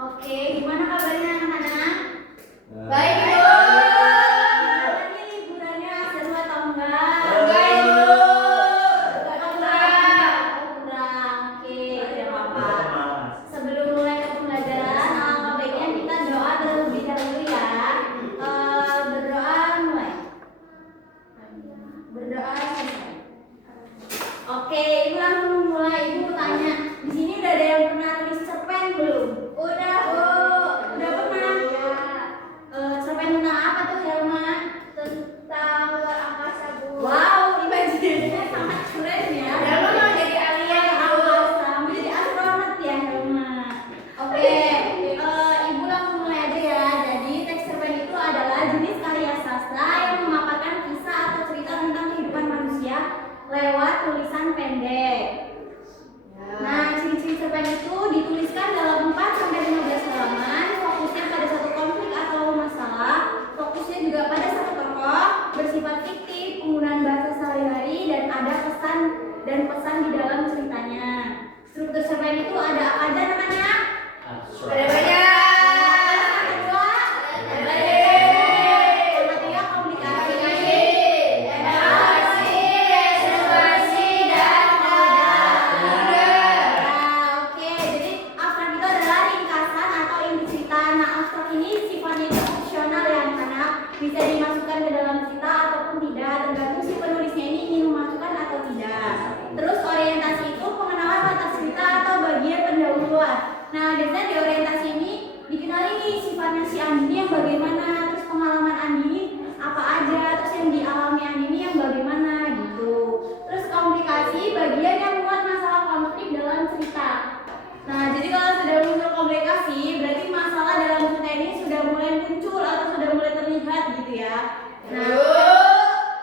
Oke, gimana kabarnya anak-anak? Baik, Ibu. Ibu. Gimana nih liburannya, seru atau enggak? Enggak, Ibu. Kurang. Oke, tidak apa-apa. Sebelum mulai ke pembelajaran, alangkah baiknya kita doa terlebih dahulu ya. Berdoa mulai. Berdoa selesai. Oke, Ibu langsung mulai. Ibu tanya, di sini udah ada yang pernah nulis cerpen belum? Udah, Bu. Udah pernah? Cerpen tentang apa tuh, Helma? Tentang luar angkasa, Bu. Wow, imajinasinya sangat keren ya. Helma mau jadi alien, Bu. Mau jadi astronot ya, Helma. Oke, Ibu langsung mulai aja ya. Jadi teks cerpen itu adalah jenis karya sastra yang memaparkan kisah atau cerita tentang kehidupan manusia lewat tulisan pendek. Nah, ciri-ciri cerpen itu dituliskan dalam 4-15 halaman, fokusnya pada satu konflik atau masalah, fokusnya juga pada satu tokoh, bersifat fiktif, penggunaan bahasa sehari-hari, dan ada pesan di dalam ceritanya. Struktur cerpen itu ada apa aja, anak-anak? Ada banyak. Bisa dimasukkan ke dalam cerita ataupun tidak, tergantung si penulisnya ini ingin memasukkan atau tidak. Terus orientasi itu pengenalan latar cerita atau bagian pendahuluan. Nah, biasanya di orientasi ini dikenali nih sifatnya si Andini yang bagaimana, terus pengalaman Andini apa aja, terus yang dialami Andini yang bagaimana gitu. Terus komplikasi bagian yang muat masalah konflik dalam cerita. Nah, jadi kalau sudah muncul komplikasi, berarti masalah dalam cerita ini sudah mulai muncul atau sudah mulai terlihat gitu ya. Nah,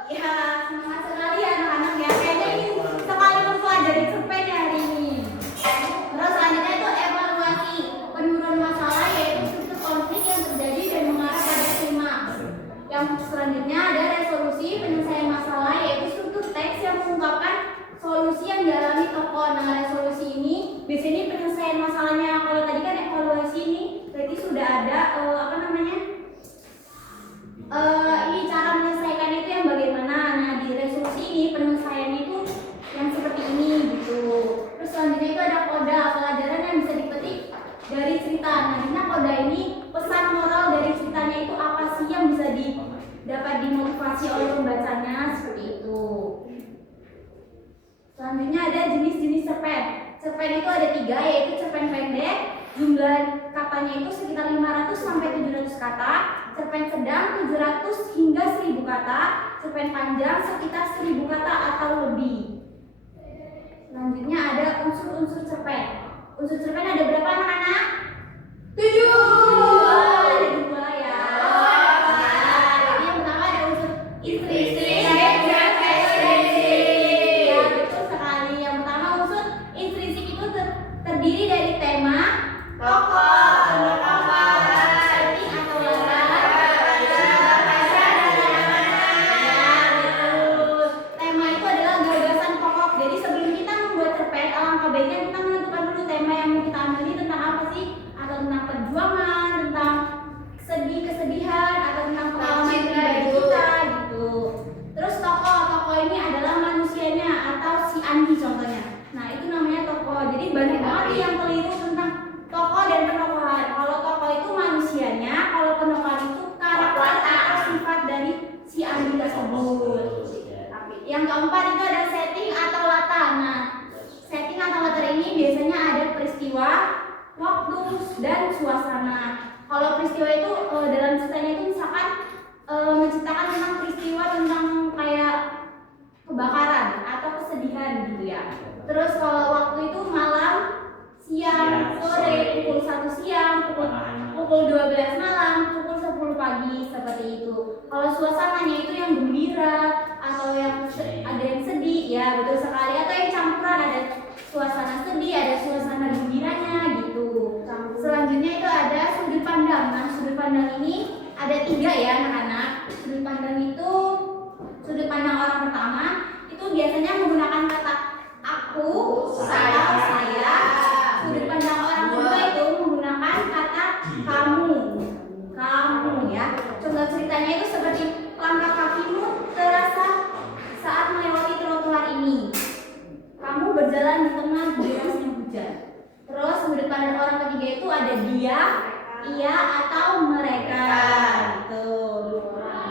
ya semangat sekali ya anak-anak ya. Kayaknya ini sekali mempelajari cerpen ya hari ini. Terus selanjutnya itu evaluasi penyuruhan masalah, yaitu struktur konflik yang terjadi dan mengarah pada klimaks. Yang selanjutnya ada resolusi penyelesaian masalah, yaitu struktur teks yang mengungkapkan solusi yang dialami tokoh. Nah, resolusi ini biasanya penyelesaian masalahnya. Kalau tadi kan evaluasi ini berarti sudah ada ini cara menyelesaikan itu yang bagaimana. Nah, di resolusi ini penyelesaiannya itu yang seperti ini gitu. Terus selanjutnya itu ada koda, pelajaran yang bisa dipetik dari cerita. Nah, koda ini pesan moral dari ceritanya itu apa sih yang bisa dapat dimotivasi oleh pembacanya, seperti itu. Selanjutnya ada jenis-jenis cerpen. Cerpen itu ada 3, yaitu cerpen pendek, jumlah katanya itu sekitar 500 sampai 700 kata, cerpen sedang 700 hingga 1000 kata, cerpen panjang sekitar 1000 kata atau lebih. Selanjutnya ada unsur-unsur cerpen. Unsur cerpen ada berapa, anak-anak? 7. Ada 2 ya. Jadi yang pertama ada unsur istri-istri. Terdiri dari tema, tokoh, setting atau latar, tema itu adalah gagasan pokok. Jadi sebelum kita membuat cerpen, alangkah baiknya kita menentukan dulu tema yang mau kita ambil ini tentang apa sih? Atau tentang perjuangan, tentang kesedihan, atau tentang pengalaman pribadi kita gitu. Terus tokoh ini adalah manusianya atau si Andi contohnya. Nah, itu namanya tokoh. Jadi banyak banget yang keliru tentang tokoh dan penokohan. Kalau tokoh itu manusianya, kalau penokohan itu karakter atau sifat dari si Andi tersebut. Yang keempat itu ada setting atau latar. Nah, setting atau latar ini biasanya ada peristiwa, waktu, dan suasana. Kalau peristiwa itu dalam ceritanya itu misalkan menceritakan tentang peristiwa tentang kayak kebakaran atau kesedihan gitu ya. Terus kalau waktu itu malam, siang, sore, pukul 1 siang, pukul 12 malam, pukul 10 pagi, seperti itu. Kalau suasananya itu yang gembira atau yang ada yang sedih, ya betul sekali. Atau yang campuran, ada suasana sedih, ada suasana gembiranya gitu. Selanjutnya itu ada sudut pandang. Nah, sudut pandang ini ada 3 ya anak-anak. Sudut pandang itu, sudut pandang orang pertama itu biasanya menggunakan kata aku, saya. Sudut pandang orang kedua itu menggunakan kata pendekatan orang ketiga itu ada dia, ia, atau mereka. Gitu.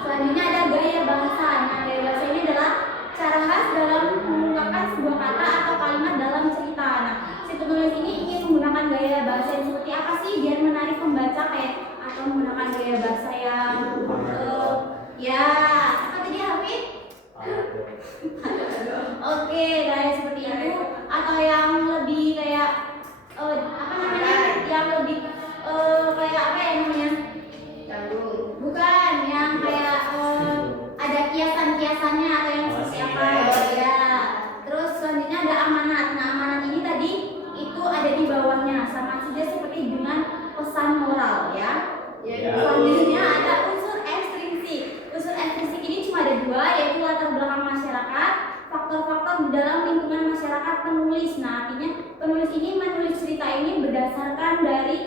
Selanjutnya ada gaya bahasa. Nah, gaya bahasa ini adalah cara khas dalam mengungkapkan sebuah kata atau kalimat dalam cerita. Nah, si penulis ini ingin menggunakan gaya bahasa yang seperti apa sih biar menarik pembaca, kayak atau menggunakan gaya bahasa yang ya apa tadi Hafid? Oke, kayak seperti itu, atau yang lebih kayak apa namanya? Yang lebih kayak apa ya namanya? Tanggung. Bukan, yang kayak ada kiasan-kiasannya atau yang seperti apa ya. Terus selanjutnya ada amanat. Nah, amanat ini tadi itu ada di bawahnya, sama saja seperti dengan pesan moral ya. Selanjutnya ada unsur ekstrinsik. Unsur ekstrinsik ini cuma ada dua, yaitu latar belakang masyarakat, faktor-faktor di dalam lingkungan masyarakat penulis. Nah, artinya penulis ini menulis cerita ini berdasarkan dari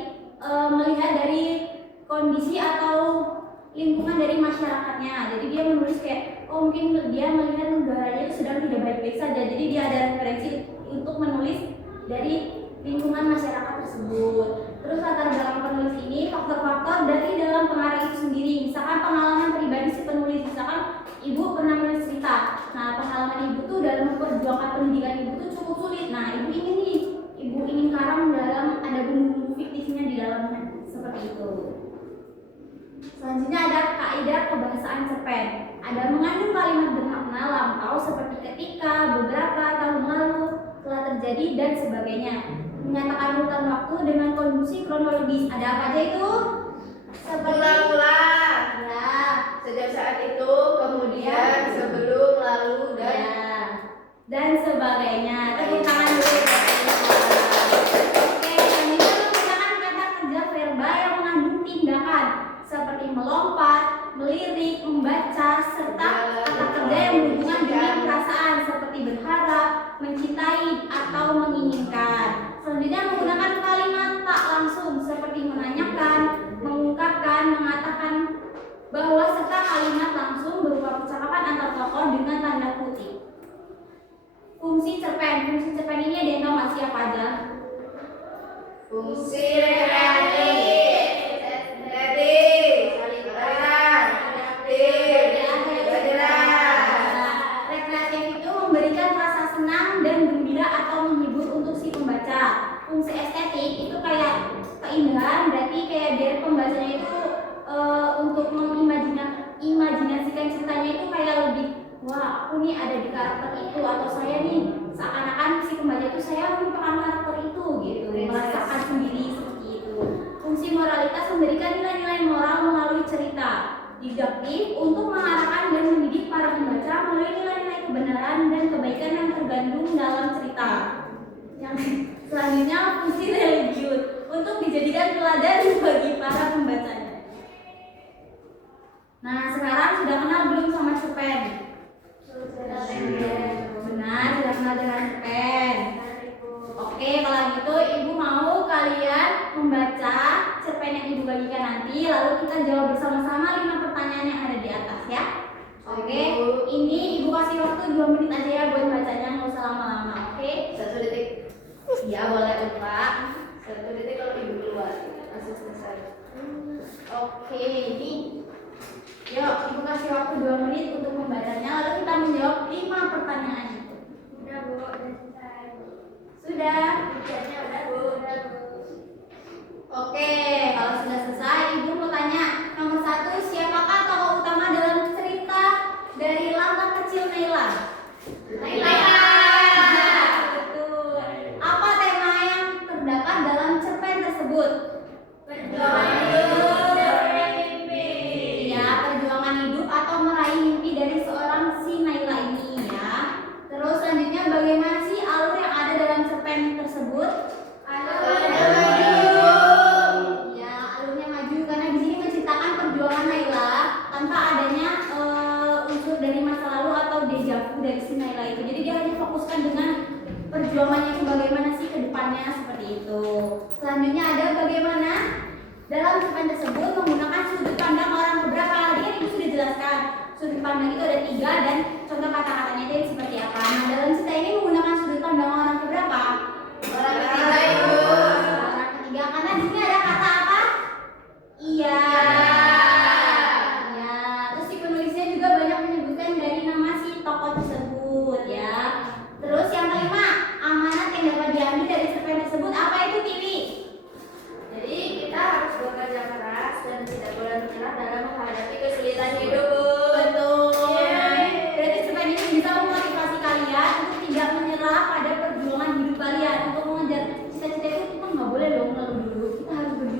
melihat dari kondisi atau lingkungan dari masyarakatnya. Jadi dia menulis kayak mungkin dia melihat negaranya itu sedang tidak baik-baik saja. Jadi dia ada referensi untuk menulis dari lingkungan masyarakat tersebut. Terus latar belakang penulis ini faktor-faktor dari dalam pengarang itu sendiri. Misalkan pengalaman pribadi si penulis, misalkan ibu pernah menulis cerita. Nah, pengalaman ibu tuh dalam memperjuangkan pendidikan ibu tuh cukup sulit. Nah, ibu ingin karang dalam ada bumbu fiktifnya di dalamnya seperti itu. Selanjutnya ada kaidah kebahasaan cerpen. Ada mengandung kalimat bermakna lampau seperti ketika, beberapa, tahun lalu, telah terjadi dan sebagainya. Menyatakan urutan waktu dengan kondisi kronologis. Ada apa aja itu? Seperti Mula-mula. Nah, Sejak saat itu, kemudian, sebelum, lalu, dan sebagainya. Tepuk tangan dulu. Oke, selanjutnya menggunakan kata kerja verba yang mengandung tindakan seperti melompat, melirik, membaca, serta kata kerja yang berhubungan dengan perasaan seperti berharap, mencintai, atau menginginkan. Selanjutnya menggunakan kalimat tak langsung seperti menanyakan, mengungkapkan, mengatakan bahwa, serta kalimat langsung berupa percakapan antar tokoh dengan tanda kutip. Fungsi cerpen ini ada yang tahu nggak sih apa aja? fungsi rekreatif, saling peran, aktif, bergerak. Rekreatif itu memberikan rasa senang dan gembira atau menghibur untuk si pembaca. Fungsi estetik itu kayak keindahan, berarti kayak dari pembacanya itu untuk mengimajinasikan ceritanya itu kayak lebih, wah aku nih ada di karakter itu, atau saya nih seakan-akan si pembaca itu saya merupakan karakter itu gitu, merasakan sendiri seperti itu. Fungsi moralitas memberikan nilai-nilai moral melalui cerita. Didaktif untuk mengarahkan dan mendidik para pembaca melalui nilai-nilai kebenaran dan kebaikan yang tergandung dalam cerita. Yang selanjutnya fungsi religius untuk dijadikan teladan bagi para pembacanya. Nah, sekarang sudah kenal belum sama cerpen? Benar, sudah kenal dengan cerpen. Oke, kalau gitu ibu mau kalian membaca cerpen yang ibu bagikan nanti, lalu kita jawab bersama-sama 5 pertanyaan yang ada di atas ya. Oke, ini ibu kasih waktu 2 menit aja ya buat bacanya, nggak usah lama-lama. Oke? 1 detik. Ya boleh Pak. 1 detik kalau ibu keluar, langsung selesai. Oke, ini yuk ibu kasih waktu 2 menit untuk membacanya, lalu kita menjawab 5 pertanyaan itu. Udah bu, udah selesai. Sudah? Ujiannya udah bu, Oke, kalau sudah selesai, ibu mau tanya nomor 1, siapakah tokoh utama dalam cerita dari Langkah Kecil Naila? Naila. Betul. Apa tema yang terdapat dalam cerpen tersebut? Perjuangan hidup dan meraih mimpi. Ya, perjuangan hidup atau meraih mimpi dari seorang si Naila ini ya. Terus selanjutnya bagaimana sih alur yang ada dalam cerpen tersebut? Ya, alurnya maju karena di sini menceritakan perjuangan Naila tanpa adanya unsur dari masa lalu atau deja vu dari si Naila itu. Jadi dia hanya fokuskan dengan perjuangannya itu bagaimana sih ke depannya seperti itu. Selanjutnya ada bagaimana dalam cerpen tersebut menggunakan sudut pandang orang beberapa. Tadi kan ibu sudah jelaskan sudut pandang itu ada 3 dan contoh kata-katanya itu seperti apa. Nah, dalam cerita ini menggunakan sudut pandang orang beberapa. Orang ketiga ibu. Orang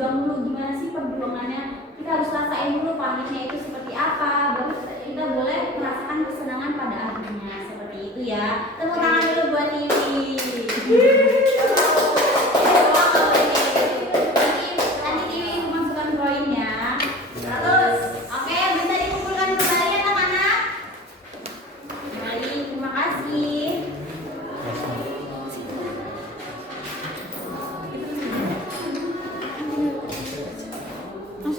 berjuang dulu, gimana sih perjuangannya. Kita harus rasain dulu pahitnya itu seperti apa, baru kita boleh merasakan kesenangan pada akhirnya. Seperti itu ya. Tepuk tangan dulu buat Tiwi. Nanti Tiwi masukkan poinnya. Terus, oke, bisa dikumpulkan kembali anak-anak. Baik, terima kasih.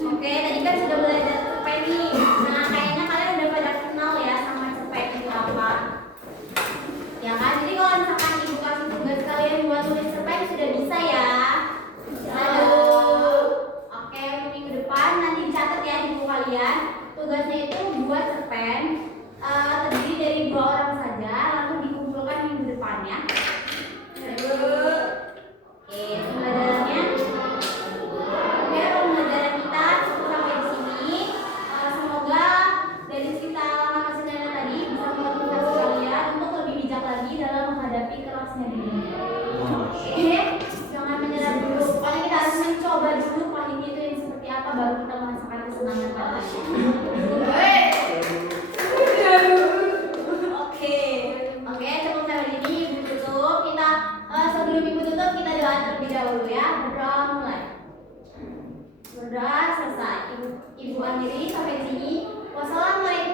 Oke, tadi kan sudah belajar cerpen nih. Nah, kayaknya kalian udah pada kenal ya sama cerpen itu apa. Ya kan? Jadi kalau misalkan ibu kasih tugas kalian buat tulis cerpen sudah bisa ya. Aduh. Oke, untuk minggu depan nanti dicatat ya di buku kalian. Tugasnya itu buat cerpen terdiri dari 2 orang saja, lalu dikumpulkan minggu depannya. Oke, pembelajarannya. Oke, pembelajaran kita cukup sampai di sini. Semoga dari cerita langkah kesenian tadi bisa memotivasi kalian untuk lebih bijak lagi dalam menghadapi kerasnya dunia. Oke, jangan menyerah dulu. Pokoknya kita harus mencoba dulu pahitnya itu yang seperti apa, baru kita merasakan kesenangan padanya. Oke, cukup sampai di sini. Ibu tutup. Kita sebelum ibu tutup kita doa terlebih dahulu ya. Berdoa mulai. Berdoa selesai. Ibu akhiri sampai di sini. Wassalamualaikum